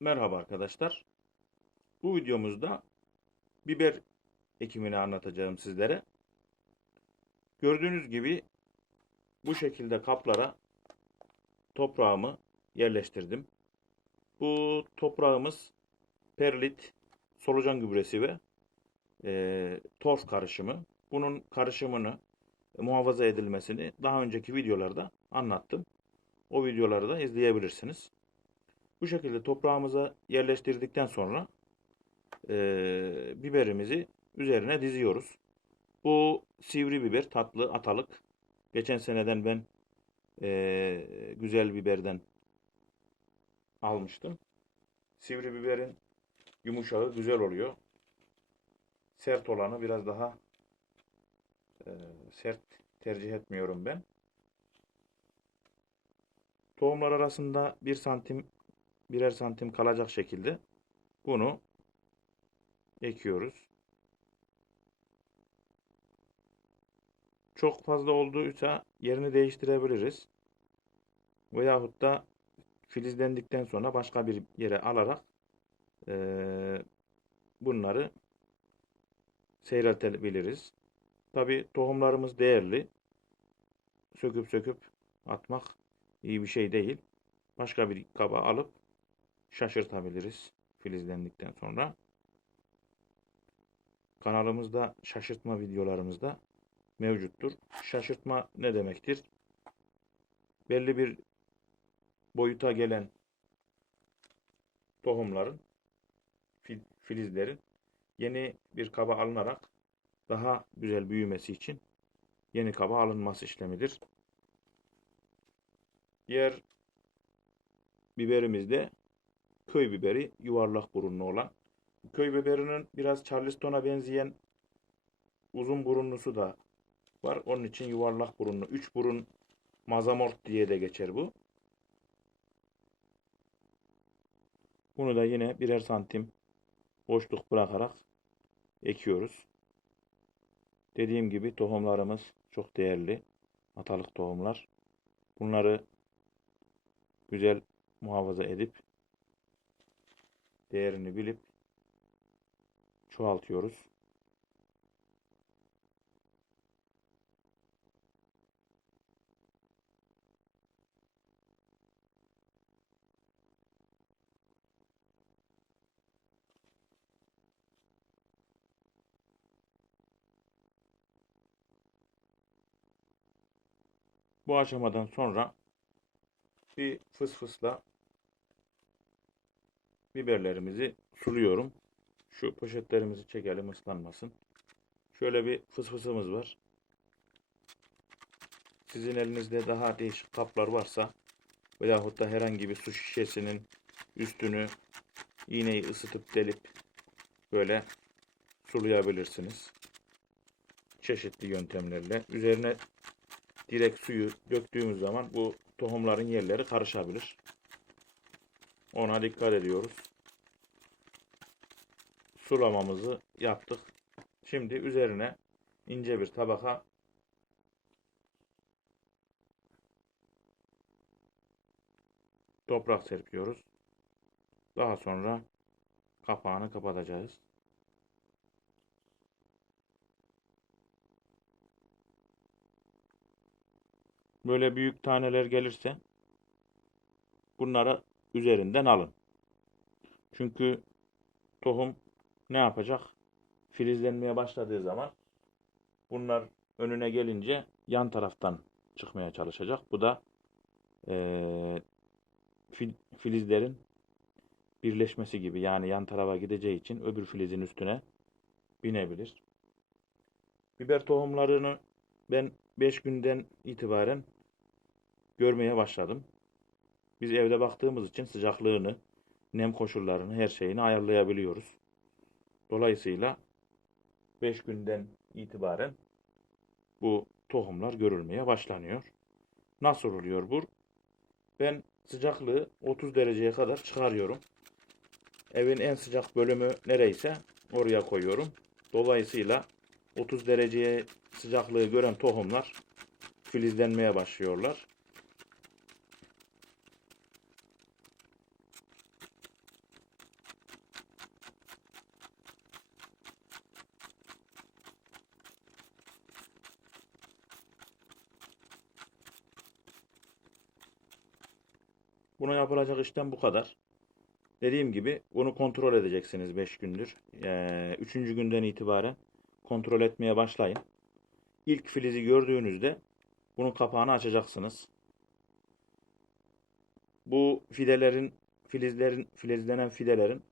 Merhaba arkadaşlar. Bu videomuzda biber ekimini anlatacağım sizlere. Gördüğünüz gibi bu şekilde kaplara toprağımı yerleştirdim. Bu toprağımız perlit, solucan gübresi ve e, torf karışımı. Bunun karışımını muhafaza edilmesini daha önceki videolarda anlattım. O videoları da izleyebilirsiniz. Bu şekilde toprağımıza yerleştirdikten sonra e, biberimizi üzerine diziyoruz. Bu sivri biber, tatlı, atalık. Geçen seneden ben e, güzel biberden almıştım. Sivri biberin yumuşağı güzel oluyor. Sert olanı biraz daha e, sert tercih etmiyorum ben. Tohumlar arasında 1 santim birer santim kalacak şekilde bunu ekiyoruz. Çok fazla olduysa yerini değiştirebiliriz. Veyahut da filizlendikten sonra başka bir yere alarak eee, bunları seyreltebiliriz. Tabi tohumlarımız değerli. Söküp söküp atmak iyi bir şey değil. Başka bir kaba alıp şaşırtabiliriz filizlendikten sonra. Kanalımızda şaşırtma videolarımız da mevcuttur. Şaşırtma ne demektir? Belli bir boyuta gelen tohumların, fil- filizlerin yeni bir kaba alınarak daha güzel büyümesi için yeni kaba alınması işlemidir. Diğer biberimiz de köy biberi yuvarlak burunlu olan. Köy biberinin biraz Charleston'a benzeyen uzun burunlusu da var. Onun için yuvarlak burunlu. Üç burun mazamort diye de geçer bu. Bunu da yine birer santim boşluk bırakarak ekiyoruz. Dediğim gibi tohumlarımız çok değerli. Atalık tohumlar. Bunları güzel muhafaza edip değerini bilip çoğaltıyoruz. Bu aşamadan sonra bir fıs fısla biberlerimizi suluyorum. Şu poşetlerimizi çekelim ıslanmasın. Şöyle bir fısfısımız var. Sizin elinizde daha değişik kaplar varsa veyahut da herhangi bir su şişesinin üstünü iğneyi ısıtıp delip böyle sulayabilirsiniz. Çeşitli yöntemlerle. Üzerine direkt suyu döktüğümüz zaman bu tohumların yerleri karışabilir. Ona dikkat ediyoruz. Sulamamızı yaptık. Şimdi üzerine ince bir tabaka toprak serpiyoruz. Daha sonra kapağını kapatacağız. Böyle büyük taneler gelirse bunları üzerinden alın. Çünkü tohum ne yapacak? Filizlenmeye başladığı zaman bunlar önüne gelince yan taraftan çıkmaya çalışacak. Bu da fil- filizlerin birleşmesi gibi yani yan tarafa gideceği için öbür filizin üstüne binebilir. Biber tohumlarını ben 5 günden itibaren görmeye başladım. Biz evde baktığımız için sıcaklığını, nem koşullarını, her şeyini ayarlayabiliyoruz. Dolayısıyla 5 günden itibaren bu tohumlar görülmeye başlanıyor. Nasıl oluyor bu? Ben sıcaklığı 30 dereceye kadar çıkarıyorum. Evin en sıcak bölümü nereyse oraya koyuyorum. Dolayısıyla 30 dereceye sıcaklığı gören tohumlar filizlenmeye başlıyorlar. Buna yapılacak işlem bu kadar. Dediğim gibi bunu kontrol edeceksiniz 5 gündür. Ee, üçüncü günden itibaren kontrol etmeye başlayın. İlk filizi gördüğünüzde bunun kapağını açacaksınız. Bu fidelerin, filizlerin, filizlenen fidelerin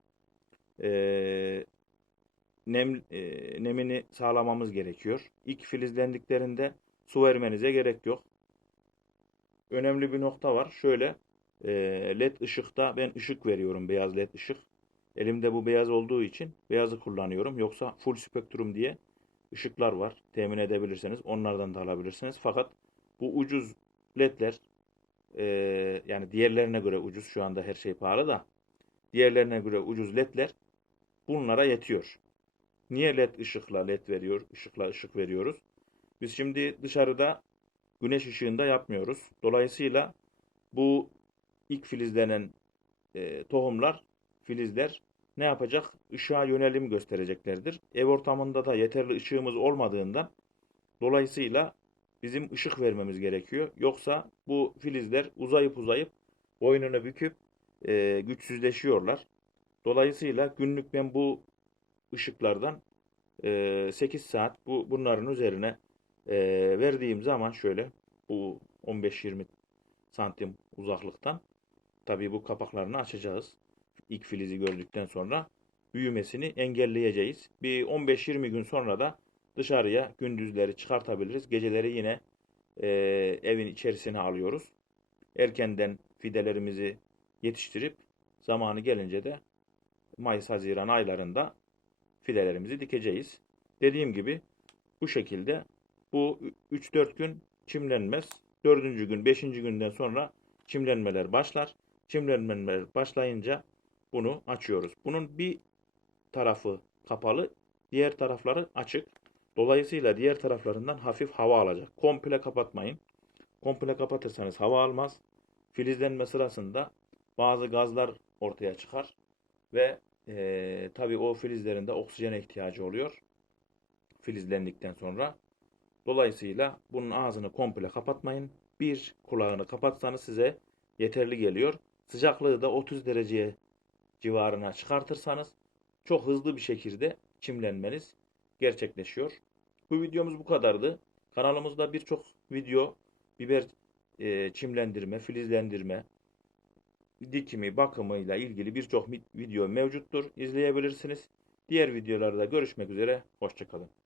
ee, nem, ee, nemini sağlamamız gerekiyor. İlk filizlendiklerinde su vermenize gerek yok. Önemli bir nokta var. Şöyle e, led ışıkta ben ışık veriyorum. Beyaz led ışık. Elimde bu beyaz olduğu için beyazı kullanıyorum. Yoksa full spektrum diye ışıklar var. Temin edebilirseniz onlardan da alabilirsiniz. Fakat bu ucuz ledler e, yani diğerlerine göre ucuz. Şu anda her şey pahalı da diğerlerine göre ucuz ledler bunlara yetiyor. Niye led ışıkla led veriyor, ışıkla ışık veriyoruz? Biz şimdi dışarıda güneş ışığında yapmıyoruz. Dolayısıyla bu ilk filizlenen e, tohumlar, filizler ne yapacak? Işığa yönelim göstereceklerdir. Ev ortamında da yeterli ışığımız olmadığından dolayısıyla bizim ışık vermemiz gerekiyor. Yoksa bu filizler uzayıp uzayıp boynunu büküp e, güçsüzleşiyorlar. Dolayısıyla günlük ben bu ışıklardan e, 8 saat bu bunların üzerine e, verdiğim zaman şöyle bu 15-20 santim uzaklıktan tabii bu kapaklarını açacağız. İlk filizi gördükten sonra büyümesini engelleyeceğiz. Bir 15-20 gün sonra da dışarıya gündüzleri çıkartabiliriz. Geceleri yine e, evin içerisine alıyoruz. Erkenden fidelerimizi yetiştirip zamanı gelince de Mayıs-Haziran aylarında fidelerimizi dikeceğiz. Dediğim gibi bu şekilde bu 3-4 gün çimlenmez. 4. gün 5. günden sonra çimlenmeler başlar. Çimlenmeler başlayınca bunu açıyoruz. Bunun bir tarafı kapalı, diğer tarafları açık. Dolayısıyla diğer taraflarından hafif hava alacak. Komple kapatmayın. Komple kapatırsanız hava almaz. Filizlenme sırasında bazı gazlar ortaya çıkar ve e, tabii o filizlerin de oksijene ihtiyacı oluyor. Filizlendikten sonra. Dolayısıyla bunun ağzını komple kapatmayın. Bir kulağını kapatsanız size yeterli geliyor. Sıcaklığı da 30 dereceye civarına çıkartırsanız çok hızlı bir şekilde çimlenmeniz gerçekleşiyor. Bu videomuz bu kadardı. Kanalımızda birçok video biber e, çimlendirme, filizlendirme, dikimi, bakımıyla ilgili birçok video mevcuttur. İzleyebilirsiniz. Diğer videolarda görüşmek üzere. Hoşçakalın.